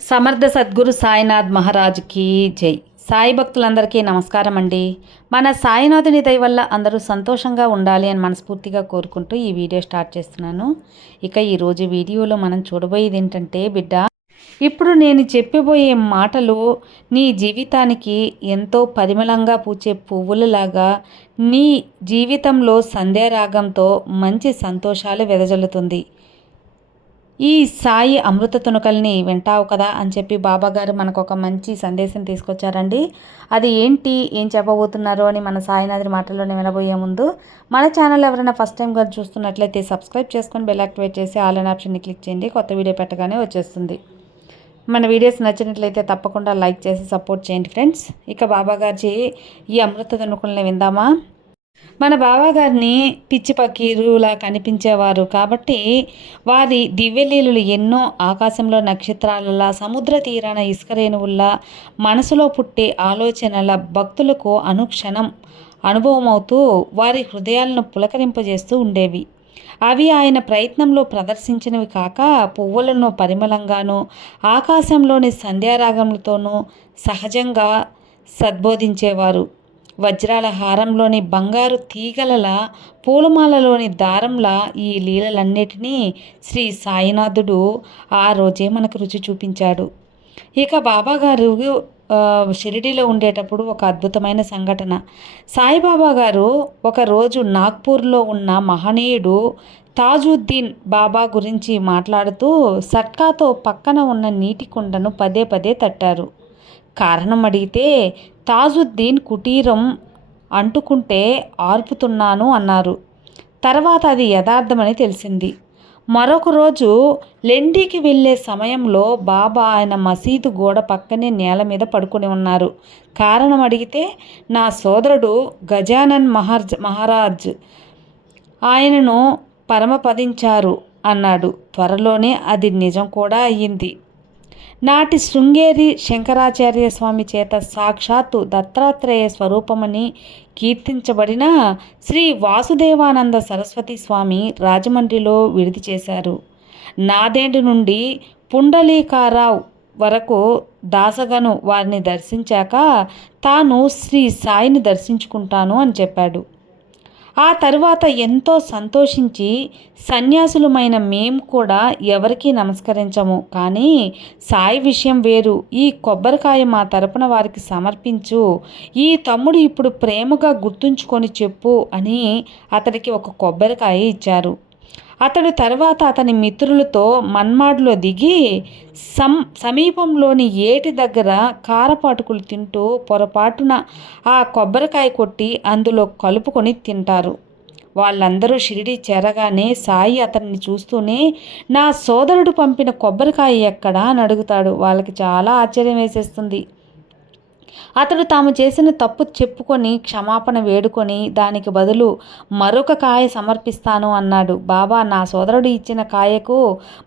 సమర్థ సద్గురు సాయినాథ్ మహారాజ్కి జై. సాయి భక్తులందరికీ నమస్కారం అండి. మన సాయినాథుని దయ వల్ల అందరూ సంతోషంగా ఉండాలి అని మనస్ఫూర్తిగా కోరుకుంటూ ఈ వీడియో స్టార్ట్ చేస్తున్నాను. ఇక ఈరోజు వీడియోలో మనం చూడబోయేది ఏంటంటే బిడ్డ ఇప్పుడు నేను చెప్పబోయే మాటలు నీ జీవితానికి ఎంతో పరిమళంగా పూచే పువ్వులలాగా నీ జీవితంలో సంధ్యారాగంతో మంచి సంతోషాలు వెదజల్లుతుంది. ఈ సాయి అమృత తునకల్ని వింటావు కదా అని చెప్పి బాబాగారు మనకు ఒక మంచి సందేశం తీసుకొచ్చారండి. అది ఏంటి ఏం చెప్పబోతున్నారు అని మన సాయినాథి మాటల్లోనే వినబోయే ముందు మన ఛానల్ ఎవరైనా ఫస్ట్ టైం గారు చూస్తున్నట్లయితే సబ్స్క్రైబ్ చేసుకొని బెల్ యాక్టివేట్ చేసి ఆల్ అన్ ఆప్షన్ని క్లిక్ చేయండి. కొత్త వీడియో పెట్టగానే వచ్చేస్తుంది. మన వీడియోస్ నచ్చినట్లయితే తప్పకుండా లైక్ చేసి సపోర్ట్ చేయండి ఫ్రెండ్స్. ఇక బాబాగారి ఈ అమృత తునుకుల్ని విందామా? మన బావగారిని పిచ్చి పకీరులా కనిపించేవారు కాబట్టి వారి దివ్యలీలు ఎన్నో ఆకాశంలో నక్షత్రాలలా సముద్ర తీరాన ఇసుకరేణువుల్లా మనసులో పుట్టే ఆలోచనల భక్తులకు అనుక్షణం అనుభవమవుతూ వారి హృదయాలను పులకరింపజేస్తూ ఉండేవి. అవి ఆయన ప్రయత్నంలో ప్రదర్శించినవి కాక పువ్వులను పరిమళంగానూ ఆకాశంలోని సంధ్యారాగములతోనూ సహజంగా సద్బోధించేవారు. వజ్రాల హారంలోని బంగారు తీగలల పూలమాలలోని దారంలా ఈ లీలలన్నిటినీ శ్రీ సాయినాథుడు ఆ రోజే మనకు రుచి చూపించాడు. ఇక బాబాగారు షిరిడీలో ఉండేటప్పుడు ఒక అద్భుతమైన సంఘటన. సాయిబాబా గారు ఒకరోజు నాగ్పూర్లో ఉన్న మహనీయుడు తాజుద్దీన్ బాబా గురించి మాట్లాడుతూ సట్కాతో పక్కన ఉన్న నీటి కుండను పదే పదే తట్టారు. కారణం అడిగితే తాజుద్దీన్ కుటీరం అంటుకుంటే ఆర్పుతున్నాను అన్నారు. తర్వాత అది యథార్థమని తెలిసింది. మరొక రోజు లెండీకి వెళ్ళే సమయంలో బాబా ఆయన మసీదు గోడ పక్కనే నేల మీద పడుకొని ఉన్నారు. కారణం అడిగితే నా సోదరుడు గజానన్ మహార్జ్ మహారాజ్ ఆయనను పరమపదించారు అన్నాడు. త్వరలోనే అది నిజం కూడా అయ్యింది. నాటి శృంగేరి శంకరాచార్య స్వామి చేత సాక్షాత్తు దత్తాత్రేయ స్వరూపమని కీర్తించబడిన శ్రీ వాసుదేవానంద సరస్వతి స్వామి రాజమండ్రిలో విడిది చేశారు. నాదేండు నుండి పుండలీకారావు వరకు దాసగను వారిని దర్శించాక తాను శ్రీ సాయిని దర్శించుకుంటాను అని చెప్పాడు. ఆ తరువాత ఎంతో సంతోషించి సన్యాసులమైన మేము కూడా ఎవరికీ నమస్కరించము. కానీ సాయి విషయం వేరు. ఈ కొబ్బరికాయ మా తరపున వారికి సమర్పించు. ఈ తమ్ముడు ఇప్పుడు ప్రేమగా గుర్తుంచుకొని చెప్పు అని అతడికి ఒక కొబ్బరికాయ ఇచ్చారు. అతడు తర్వాత అతని మిత్రులతో మన్మాడ్లో దిగి సం సమీపంలోని ఏటి దగ్గర కారపాటుకులు తింటూ పొరపాటున ఆ కొబ్బరికాయ కొట్టి అందులో కలుపుకొని తింటారు. వాళ్ళందరూ షిరిడి చేరగానే సాయి అతన్ని చూస్తూనే నా సోదరుడు పంపిన కొబ్బరికాయ ఎక్కడా? అని అడుగుతాడు. వాళ్ళకి చాలా ఆశ్చర్యం వేసేస్తుంది. అతడు తాము చేసిన తప్పు చెప్పుకొని క్షమాపణ వేడుకొని దానికి బదులు మరొక కాయ సమర్పిస్తాను అన్నాడు. బాబా నా సోదరుడు ఇచ్చిన కాయకు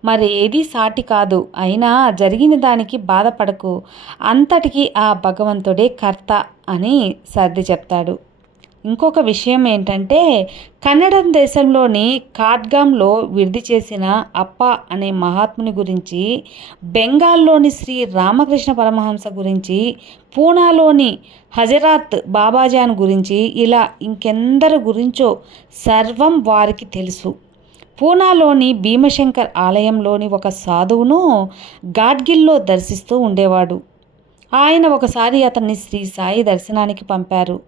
మరి ఏది సాటి కాదు. అయినా జరిగిన దానికి బాధపడకు. అంతటికి ఆ భగవంతుడే కర్త అని సర్ది చెప్తాడు. ఇంకొక విషయం ఏంటంటే కన్నడం దేశంలోని కాట్గాంలో విడిది చేసిన అప్ప అనే మహాత్ముని గురించి బెంగాల్లోని శ్రీ రామకృష్ణ పరమహంస గురించి పూనాలోని హజరాత్ బాబాజాన్ గురించి ఇలా ఇంకెందరి గురించో సర్వం వారికి తెలుసు. పూనాలోని భీమశంకర్ ఆలయంలోని ఒక సాధువును గాడ్గిల్లో దర్శిస్తూ ఉండేవాడు. ఆయన ఒకసారి అతన్ని శ్రీ సాయి దర్శనానికి పంపారు.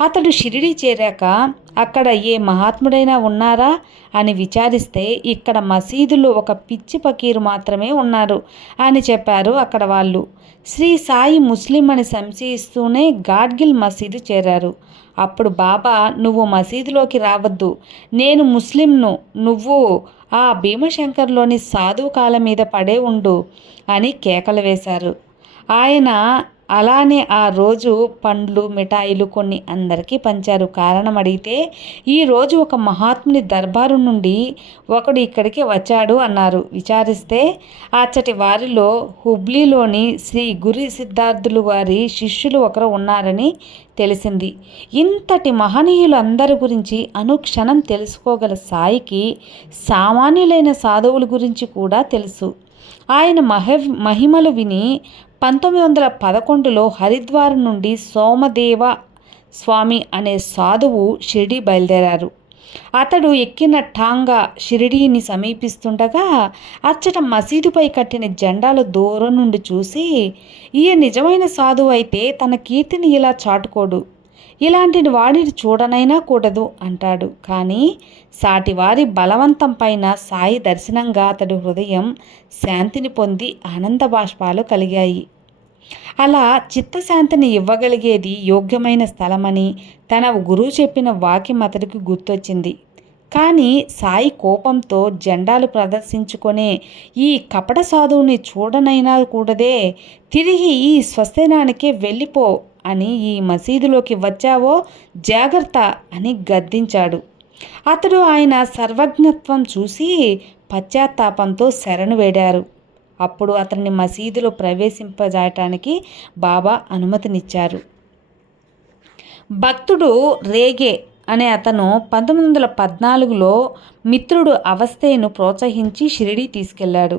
అతడు షిరిడి చేరాక అక్కడ ఏ మహాత్ముడైనా ఉన్నారా? అని విచారిస్తే ఇక్కడ మసీదులో ఒక పిచ్చి పకీరు మాత్రమే ఉన్నారు అని చెప్పారు అక్కడ వాళ్ళు. శ్రీ సాయి ముస్లిం అని సంశయిస్తూనే గాడ్గిల్ మసీదు చేరారు. అప్పుడు బాబా నువ్వు మసీదులోకి రావద్దు. నేను ముస్లింను. నువ్వు ఆ భీమశంకర్లోని సాధువు కాల మీద పడే ఉండు అని కేకలు వేశారు. ఆయన అలానే ఆ రోజు పండ్లు మిఠాయిలు కొన్ని అందరికీ పంచారు. కారణం అడిగితే ఈరోజు ఒక మహాత్ముని దర్బారు నుండి ఒకడు ఇక్కడికి వచ్చాడు అన్నారు. విచారిస్తే అచ్చటి వారిలో హుబ్లీలోని శ్రీ గురి సిద్ధార్థులు వారి శిష్యులు ఒకరు ఉన్నారని తెలిసింది. ఇంతటి మహనీయులందరి గురించి అనుక్షణం తెలుసుకోగల సాయికి సామాన్యులైన సాధువుల గురించి కూడా తెలుసు. ఆయన మహ మహిమలు విని పంతొమ్మిది వందల పదకొండులో హరిద్వార్ నుండి సోమదేవ స్వామి అనే సాధువు షిరిడి బయలుదేరారు. అతడు ఎక్కిన టాంగా షిరిడీని సమీపిస్తుండగా అచ్చట మసీదుపై కట్టిన జెండాలు దూరం నుండి చూసి ఈయ నిజమైన సాధువు అయితే తన కీర్తిని ఇలా చాటుకోడు. ఇలాంటి వాడిని చూడనైనా కూడదు అంటాడు. కానీ సాటివారి బలవంతం పైన సాయి దర్శనంగా అతడు హృదయం శాంతిని పొంది ఆనంద బాష్పాలు కలిగాయి. అలా చిత్తశాంతిని ఇవ్వగలిగేది యోగ్యమైన స్థలమని తన గురువు చెప్పిన వాక్యం అతడికి గుర్తొచ్చింది. కానీ సాయి కోపంతో జెండాలు ప్రదర్శించుకునే ఈ కపట సాధువుని చూడనైనా కూడదే తిరిగి ఈ స్వస్థనానికే వెళ్ళిపో అని ఈ మసీదులోకి వచ్చావో జాగ్రత్త అని గద్దించాడు. అతడు ఆయన సర్వజ్ఞత్వం చూసి పశ్చాత్తాపంతో శరణు వేడారు. అప్పుడు అతన్ని మసీదులో ప్రవేశింపజేయటానికి బాబా అనుమతినిచ్చారు. భక్తుడు రేగే అనే అతను పంతొమ్మిది వందల పద్నాలుగులో మిత్రుడు అవస్థేను ప్రోత్సహించి షిరిడి తీసుకెళ్ళాడు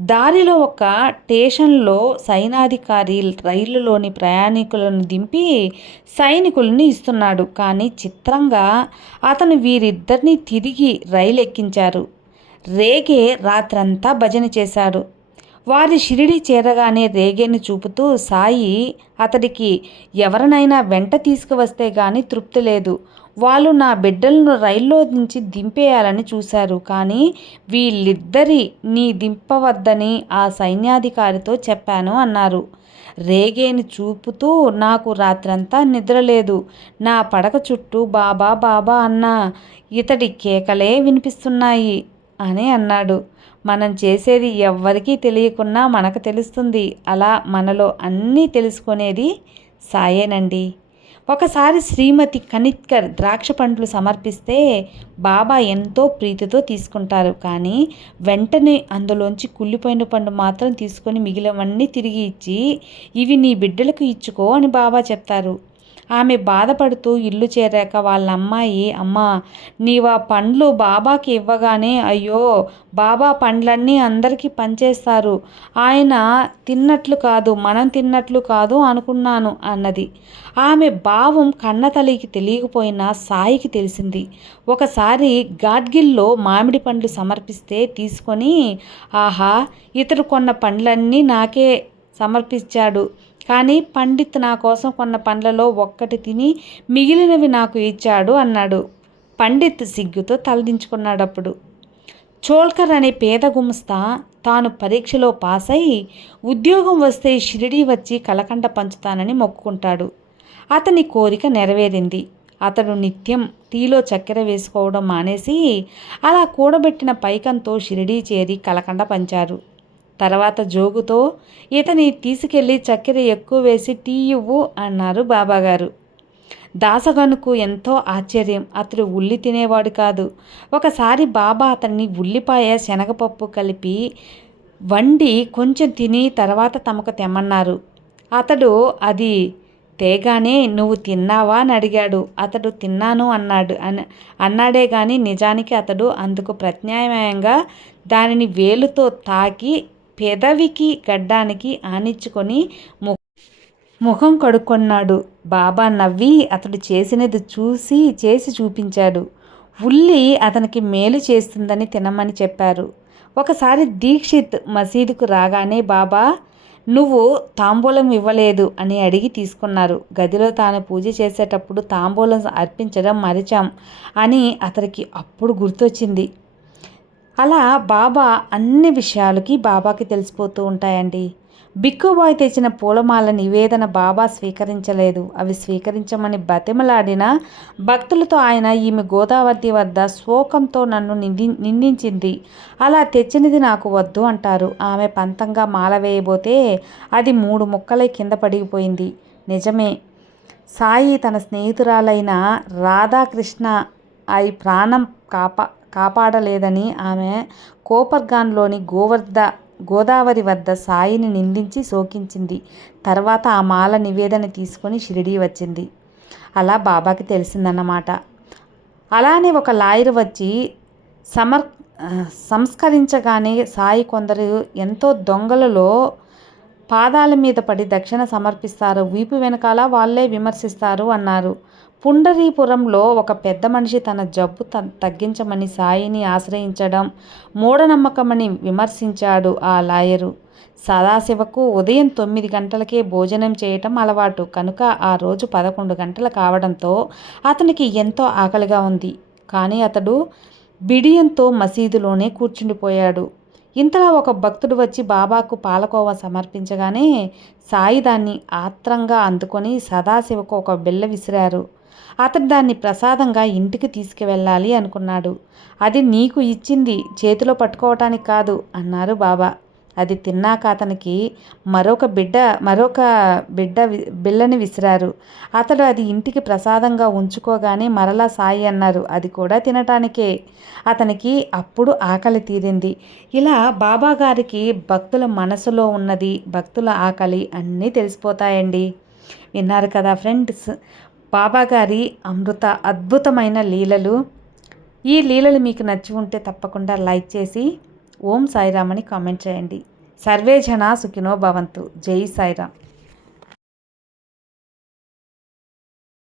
దారిలో ఒక స్టేషన్లో సైనాధికారి రైలులోని ప్రయాణికులను దింపి సైనికులను ఇస్తున్నాడు. కానీ చిత్రంగా అతను వీరిద్దరిని తిరిగి రైలు ఎక్కించారు రేగే రాత్రంతా భజన చేశాడు. వారి షిరిడి చేరగానే రేగేని చూపుతూ సాయి అతడికి ఎవరినైనా వెంట తీసుకువస్తే గాని తృప్తి లేదు. వాళ్ళు నా బిడ్డలను రైల్లో నుంచి దింపేయాలని చూశారు. కానీ వీళ్ళిద్దరి నీ దింపవద్దని ఆ సైన్యాధికారితో చెప్పాను అన్నారు. రేగేని చూపుతూ నాకు రాత్రంతా నిద్రలేదు నా పడక చుట్టూ బాబా బాబా అన్నా ఇతడి కేకలే వినిపిస్తున్నాయి అని అన్నాడు. మనం చేసేది ఎవ్వరికీ తెలియకున్నా మనకు తెలుస్తుంది. అలా మనలో అన్నీ తెలుసుకునేది సాయేనండి. ఒకసారి శ్రీమతి కనిత్కర్ ద్రాక్ష పండ్లు సమర్పిస్తే బాబా ఎంతో ప్రీతితో తీసుకుంటారు. కానీ వెంటనే అందులోంచి కుళ్ళిపోయిన పండు మాత్రం తీసుకొని మిగిలినవన్నీ తిరిగి ఇచ్చి ఇవి నీ బిడ్డలకు ఇచ్చుకో అని బాబా చెప్తారు. ఆమె బాధపడుతూ ఇల్లు చేరాక వాళ్ళ అమ్మాయి అమ్మ నీవా పండ్లు బాబాకి ఇవ్వగానే అయ్యో బాబా పండ్లన్నీ అందరికీ పంచేస్తారు. ఆయన తిన్నట్లు కాదు మనం తిన్నట్లు కాదు అనుకున్నాను అన్నది. ఆమె భావం కన్నతల్లికి తెలియకపోయినా సాయికి తెలిసింది. ఒకసారి గాడ్గిల్లో మామిడి పండ్లు సమర్పిస్తే తీసుకొని ఆహా ఇతడు కొన్న పండ్లన్నీ నాకే సమర్పించాడు. కానీ పండిత్ నా కోసం కొన్న పండ్లలో ఒక్కటి తిని మిగిలినవి నాకు ఇచ్చాడు అన్నాడు. పండిత్ సిగ్గుతో తలదించుకున్నాడప్పుడు. చోల్కర్ అనే పేద గుమస్తా తాను పరీక్షలో పాస్ అయి ఉద్యోగం వస్తే షిరిడి వచ్చి కలకండ పంచుతానని మొక్కుకుంటాడు. అతని కోరిక నెరవేరింది. అతడు నిత్యం టీలో చక్కెర వేసుకోవడం మానేసి అలా కూడబెట్టిన పైకంతో షిరిడీ చేరి కలకండ పంచారు. తర్వాత జోగుతో ఇతని తీసుకెళ్ళి చక్కెర ఎక్కువ వేసి టీ ఇవ్వు అన్నారు బాబాగారు. దాసగనుకు ఎంతో ఆశ్చర్యం. అతడు ఉల్లి తినేవాడు కాదు. ఒకసారి బాబా అతన్ని ఉల్లిపాయ శనగపప్పు కలిపి వండి కొంచెం తిని తర్వాత తమకు తెమ్మన్నారు. అతడు అది తేగానే నువ్వు తిన్నావా అని అడిగాడు. అతడు తిన్నాను అన్నాడు. అని అన్నాడే కానీ నిజానికి అతడు అందుకు ప్రత్యామ్నాయంగా దానిని వేలుతో తాకి పెదవికి గడ్డానికి ఆనించుకొని ముఖం కడుక్కున్నాడు. బాబా నవ్వి అతడు చేసినది చూసి చేసి చూపించాడు. ఉల్లి అతనికి మేలు చేస్తుందని తినమని చెప్పారు. ఒకసారి దీక్షిత్ మసీదుకు రాగానే బాబా నువ్వు తాంబూలం ఇవ్వలేదు అని అడిగి తీసుకున్నారు. గదిలో తాను పూజ చేసేటప్పుడు తాంబూలం అర్పించడం మరిచాం అని అతనికి అప్పుడు గుర్తొచ్చింది. అలా బాబా అన్ని విషయాలకి బాబాకి తెలిసిపోతూ ఉంటాయండి. బిక్కుబాయ్ తెచ్చిన పూలమాల నివేదన బాబా స్వీకరించలేదు. అవి స్వీకరించమని బతిమలాడిన భక్తులతో ఆయన ఈమె గోదావరి వద్ద శోకంతో నన్ను నింది నిందించింది. అలా తెచ్చినది నాకు వద్దు అంటారు. ఆమె పంతంగా మాల వేయబోతే అది మూడు ముక్కలై కింద పడిపోయింది నిజమే. సాయి తన స్నేహితురాలైన రాధాకృష్ణ అయి ప్రాణం కాపా కాపాడలేదని ఆమె కోపర్గాన్లోని గోవర్ధ గోదావరి వద్ద సాయిని నిందించి శోకించింది. తర్వాత ఆ మాల నివేదన తీసుకొని షిరిడీ వచ్చింది. అలా బాబాకి తెలిసిందన్నమాట. అలానే ఒక లాయర్ వచ్చి సమర్ సంస్కరించగానే సాయి కొందరు ఎంతో దొంగలలో పాదాల మీద పడి దక్షిణ సమర్పిస్తారు. వీపు వెనకాల వాళ్ళే విమర్శిస్తారు అన్నారు. పుండరీపురంలో ఒక పెద్ద మనిషి తన జబ్బు త- తగ్గించమని సాయిని ఆశ్రయించడం మూఢనమ్మకమని విమర్శించాడు ఆ లాయరు. సదాశివకు ఉదయం తొమ్మిది గంటలకే భోజనం చేయటం అలవాటు. కనుక ఆ రోజు పదకొండు గంటలు కావడంతో అతనికి ఎంతో ఆకలిగా ఉంది. కానీ అతడు బిడియంతో మసీదులోనే కూర్చుండిపోయాడు. ఇంతలో ఒక భక్తుడు వచ్చి బాబాకు పాలకోవ సమర్పించగానే సాయి దాన్ని ఆత్రంగా అందుకొని సదాశివకు ఒక బిల్ల విసిరారు. అతడు దాన్ని ప్రసాదంగా ఇంటికి తీసుకువెళ్ళాలి అనుకున్నాడు. అది నీకు ఇచ్చింది చేతిలో పట్టుకోవటానికి కాదు అన్నారు బాబా. అది తిన్నాక అతనికి మరొక బిడ్డ మరొక బిడ్డ బిళ్ళని విసిరారు. అతడు అది ఇంటికి ప్రసాదంగా ఉంచుకోగానే మరలా సాయి అన్నారు అది కూడా తినటానికే. అతనికి అప్పుడు ఆకలి తీరింది. ఇలా బాబా గారికి భక్తుల మనసులో ఉన్నది భక్తుల ఆకలి అన్నీ తెలిసిపోతాయండి. విన్నారు కదా ఫ్రెండ్స్. బాబా గారి అమృత అద్భుతమైన లీలలు. ఈ లీలలు మీకు నచ్చి ఉంటే తప్పకుండా లైక్ చేసి ఓం సాయిరామ్ అని కామెంట్ చేయండి. సర్వే జన సుఖినో భవంతు. జై సాయిరామ్.